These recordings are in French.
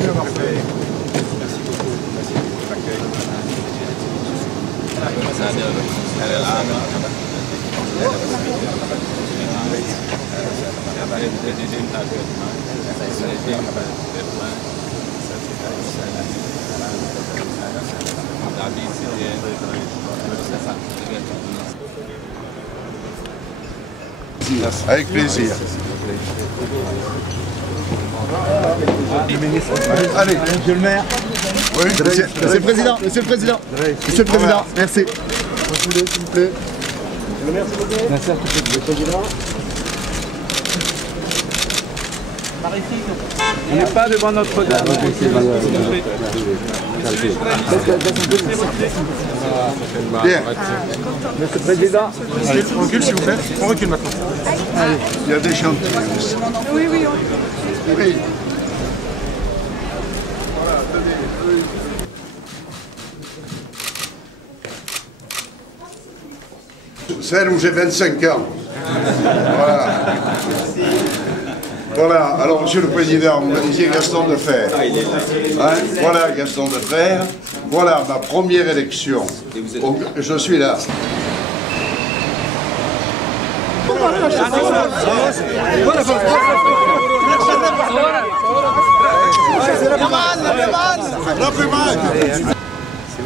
bienvenue à Marseille. Merci beaucoup. Merci pour l'accueil. Avec plaisir. Allez, monsieur le maire. Oui, monsieur le président, monsieur le président. Monsieur le président, merci. S'il vous plaît. Merci beaucoup. Merci à tous le président. On n'est pas devant Notre-Dame. Bien. Monsieur le Président. Allez, on recule s'il vous plaît. On recule maintenant. Allez. Il y a des chantiers. Oui, oui. Oui. Celle où j'ai 25 ans. Voilà. Voilà, alors Monsieur le Président, vous me disiez Gaston Defferre. Hein, voilà Gaston Defferre. Voilà ma première élection. Je suis là. C'est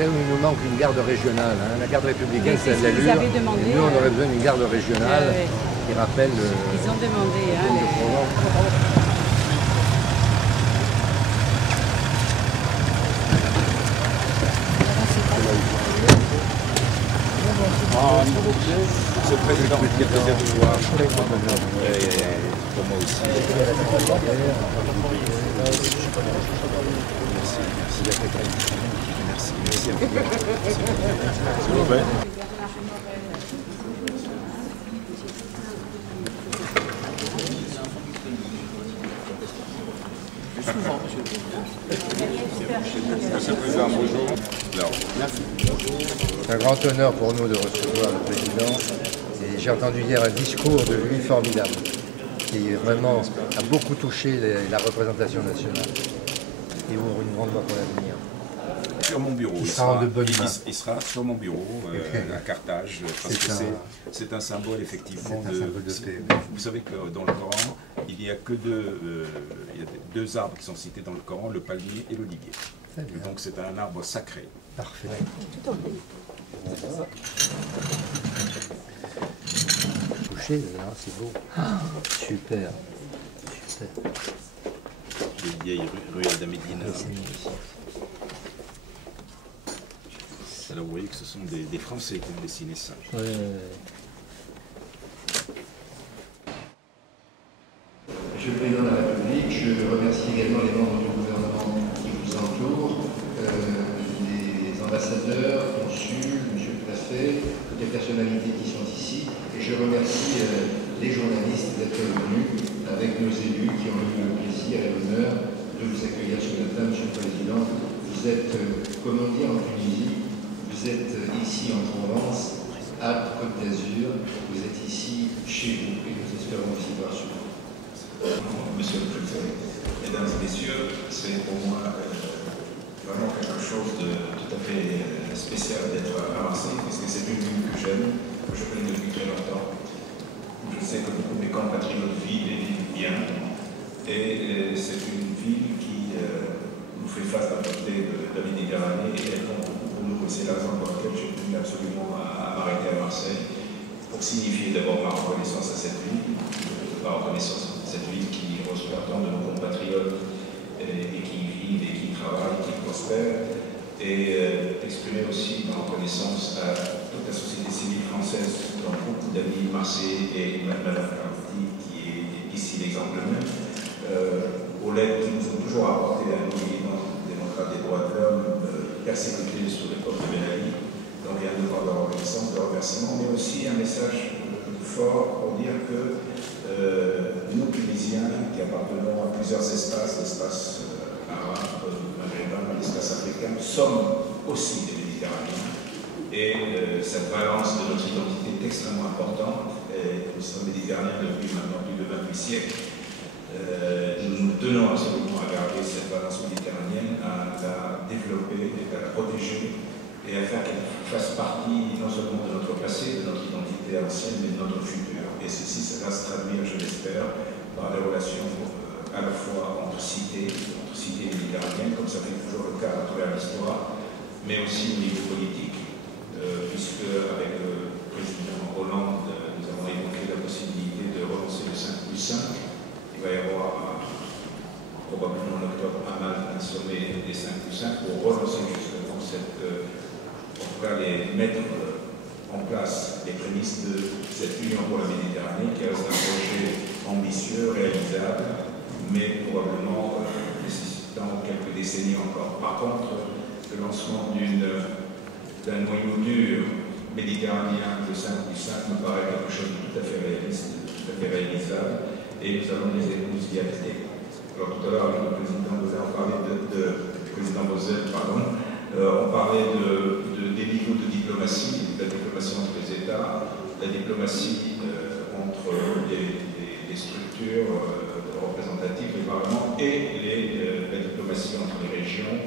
là où il nous manque une garde régionale. Hein. La garde républicaine, c'est l'allure. Nous, on aurait besoin d'une garde régionale qui rappelle... Ils ont demandé. Monsieur le Président, quel plaisir de vous voir. Pour moi aussi. Merci à vous. S'il vous plaît. Monsieur le Président, bonjour. C'est un grand honneur pour nous de recevoir le Président. Et j'ai entendu hier un discours de lui formidable, qui vraiment a beaucoup touché la représentation nationale et ouvre une grande voie pour l'avenir. Sur mon bureau. Il sera en de bonnes mains. Il sera sur mon bureau à Carthage, parce que c'est un symbole effectivement de paix. Vous savez que dans le Coran, il n'y a que deux arbres qui sont cités dans le Coran, le palmier et l'olivier. Donc c'est un arbre sacré. Parfait. Touché, là, c'est beau. Super. Super. Les vieilles ruelles d'Amédine. Alors vous voyez que ce sont des Français qui ont dessiné ça. Ouais. Monsieur le Président de la République, je remercie également les membres du gouvernement qui vous entourent, les ambassadeurs, consuls, monsieur le préfet, toutes les personnalités qui sont ici, et je remercie les journalistes d'être venus avec nos élus qui ont eu le plaisir et l'honneur de vous accueillir ce matin, monsieur le Président. Vous êtes, comme on dit en Tunisie, vous êtes ici en Provence, à Côte d'Azur, vous êtes ici chez vous, et nous espérons aussi voir sur vous. Monsieur le Préfet, Mesdames et Messieurs, c'est pour moi vraiment quelque chose de tout à fait spécial d'être à Marseille, parce que c'est une ville que j'aime, que je connais depuis très longtemps. Je sais que beaucoup de mes compatriotes vivent et vivent bien, et c'est une ville qui nous fait face à côté de la Méditerranée, et elle compte beaucoup pour nous, et c'est la raison pour laquelle j'ai tenu absolument à m'arrêter à Marseille, pour signifier d'abord ma reconnaissance à cette ville, ma reconnaissance cette ville qui reçoit tant de nos compatriotes et qui vivent et qui travaillent, qui prospèrent, et exprimer aussi ma reconnaissance à toute la société civile française, dont beaucoup d'amis marseillais et Madame Carletti, qui est ici l'exemple même, aux lettres qui nous ont toujours apporté un mouvement démocrate des droits de l'homme, persécuté sous l'époque de Ben Ali. Donc il y a un devoir de reconnaissance, de remerciement, mais aussi un message fort pour dire que nous, Tunisiens, qui appartenons à plusieurs espaces, l'espace arabe, maghrébin, l'espace africain, sommes aussi des Méditerranéens. Et cette balance de notre identité est extrêmement importante. Et nous sommes méditerranéens maintenant plus de 28 siècles. Nous tenons absolument à garder cette balance méditerranéenne. développer, à la protéger et à faire qu'elle fasse partie non seulement de notre passé, de notre identité ancienne, mais de notre futur. Et ceci, ça va se traduire, je l'espère, par des relations à la fois entre cités méditerranéennes, comme ça fait toujours le cas à travers l'histoire, mais aussi au niveau politique, puisque avec le président Hollande, nous avons évoqué la possibilité de relancer le 5+5. Il va y avoir probablement en octobre à Malte un sommet des 5+5 pour relancer justement cette, en tout cas mettre en place les prémices de cette union pour la Méditerranée qui reste un projet ambitieux, réalisable, mais probablement nécessitant quelques décennies encore. Par contre, le lancement d'un noyau dur méditerranéen de 5+5 me paraît quelque chose de tout à fait réaliste, tout à fait réalisable, et nous allons les épouses d'y habiter. Alors tout à l'heure, avec le président Bozet, on parlait on parlait des niveaux de diplomatie, la diplomatie entre les États, la diplomatie entre les structures représentatives, les parlements, et la diplomatie entre les régions,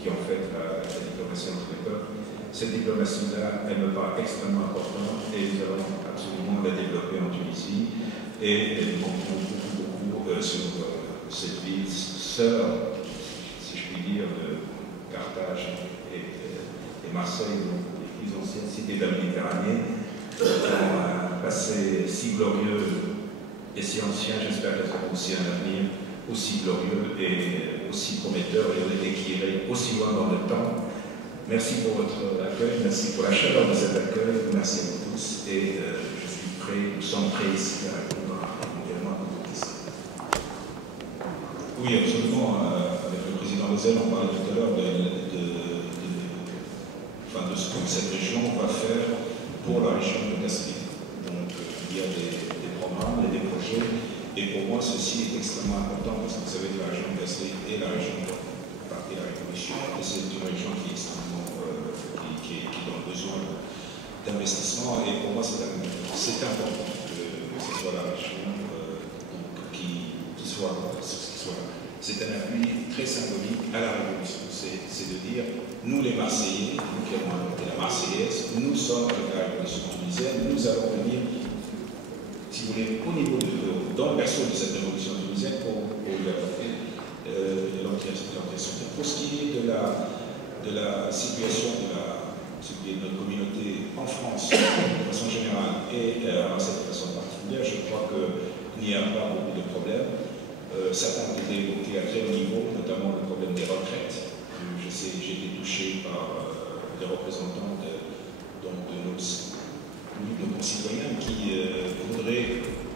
qui en fait la diplomatie entre les peuples. Cette diplomatie-là, elle me paraît extrêmement importante et nous allons absolument la développer en Tunisie. Et nous comptons beaucoup sur cette ville sœur, si je puis dire, de Carthage et Marseille, donc les plus anciennes cités de la Méditerranée, qui ont un passé si glorieux et si ancien. J'espère qu'elles auront aussi un avenir aussi glorieux et aussi prometteur et qui irait aussi loin dans le temps. Merci pour votre accueil, merci pour la chaleur de cet accueil, merci à vous tous et je suis prêt, nous sommes prêts ici à répondre éventuellement à vos questions. Oui, absolument. Avec le président Bozet, on parlait tout à l'heure de ce que cette région va faire pour la région de Castries. Donc il y a des programmes, il y a des projets, et pour moi ceci est extrêmement important parce que vous savez que la région de Castries est la région de la Révolution, et c'est une région qui est extrêmement qui a besoin d'investissement, et pour moi c'est important que ce soit la région qui soit là. C'est un appui très symbolique à la Révolution, c'est de dire, nous les Marseillais, nous qui avons inventé la Marseillaise, nous sommes avec la Révolution tunisienne, nous allons venir, si vous voulez, au niveau dans le berceau de cette Révolution tunisienne pour lui apporter l'orientation. Pour ce qui est de la situation de notre communauté en France, de façon générale, et à cette façon particulière, je crois qu'il n'y a pas beaucoup de problèmes. Certains ont été évoqués à très haut niveau, notamment le problème des retraites. Je sais que j'ai été touché par des représentants de nos concitoyens qui voudraient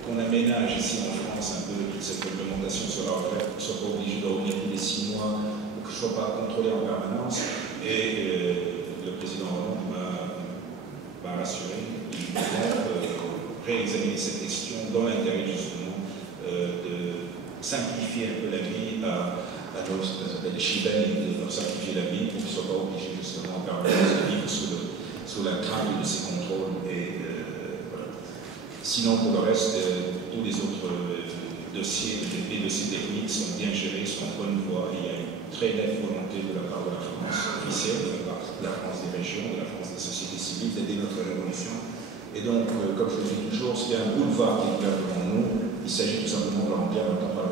qu'on aménage ici en France un peu toute cette réglementation sur la retraite, qu'on ne soit pas obligé de revenir tous les 6 mois, ou que je ne sois pas contrôlé en permanence. Et le président Hollande m'a rassuré. Il va réexaminer cette question dans l'intérêt justement de simplifier un peu la vie à nos chibènes, de leur simplifier la vie pour qu'ils ne soient pas obligés justement en permanence de vivre sous la crainte de ces contrôles. Et voilà. Sinon, pour le reste, tous les autres dossiers, les dossiers techniques sont bien gérés, sont en bonne voie. Il y a une très nette volonté de la part de la France officielle, de la part de la France des régions, de la France des sociétés civiles, d'aider notre révolution. Et donc, comme je le dis toujours, s'il y a un boulevard qui est ouvert devant nous, il s'agit tout simplement de le remplir en temps par